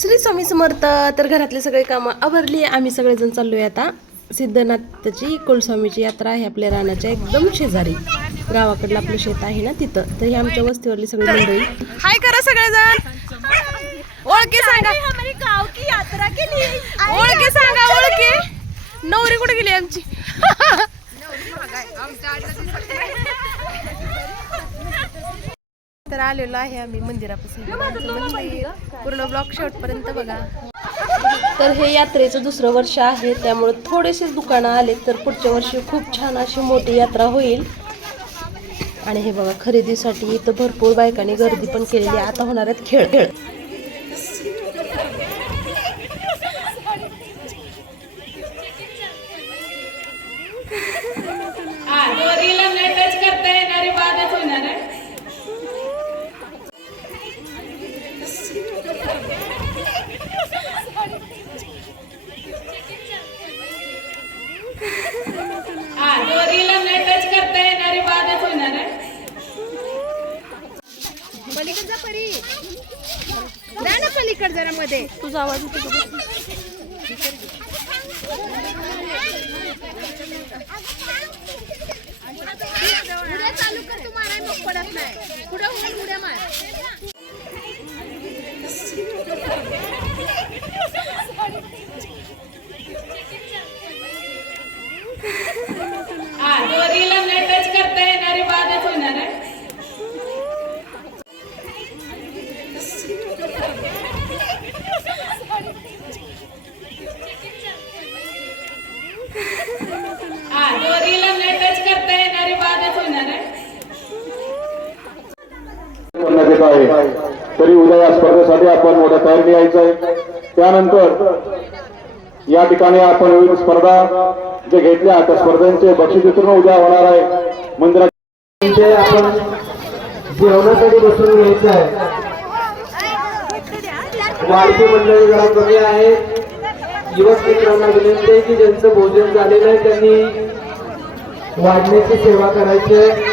श्री स्वामी समर्थ तर घरातले सगळे कामं आवरली आम्ही सगळेजण चाललोय आता. सिद्धनाथची कुलस्वामीची यात्रा आहे आपल्या रानाच्या एकदम शेजारी. गावाकडलं आपलं शेत आहे ना तिथं. तर ही आमच्या वस्तीवरली सगळी मंडळी. हाय करा सगळेजण. ओळखी सांगा. हमारे गांव की यात्रा के लिए ओळखी सांगा ओळखी. नवरी कुठे गेली आमची? तर आलेलो आहे आम्ही मंदिरापासून. मंदिर पूर्ण ब्लॉक शेवट पर्यंत बघा. तर हे यात्रेचं दुसरं वर्ष आहे त्यामुळे थोडेसेच दुकानं आले तर पुढच्या वर्षी खूप छान अशी मोठी यात्रा होईल. आणि हे बघा खरेदीसाठी इथं भरपूर बायकांनी गर्दी पण केलेली आहे. आता होणार आहेत खेळ खेळ हा दोरीला न टच करता येणारी बाधच होणार आहे हा दोरीला न टच करता येणारी बाधच होणार आहे पलीकडचा परी पलीकड जरा मध्ये. तुझा आवाज चालू कर तू माराय मग पडत नाही. पुढे होऊन उड्या मार. हा दोरीला न टच करता येणारी बाधच होणार आहे हा दोरीला न टच करता येणारी बाधच होणार आहे करण्यात आहे. तरी उद्या या स्पर्धेसाठी आपण मोठ्या तयारीने यायचं आहे. त्यानंतर या ठिकाणी आपण विविध स्पर्धा जे घेतल्या त्या स्पर्धांचे बक्षीस वितरण उद्या होणार आहे. मंदिरात आपण जेवणासाठी बसून घ्यायचं आहे. वाढती मंडळी जरा कमी आहे. युवक मित्रांना विनंती आहे की ज्यांचं भोजन झालेलं आहे त्यांनी वाढण्याची सेवा करायची आहे.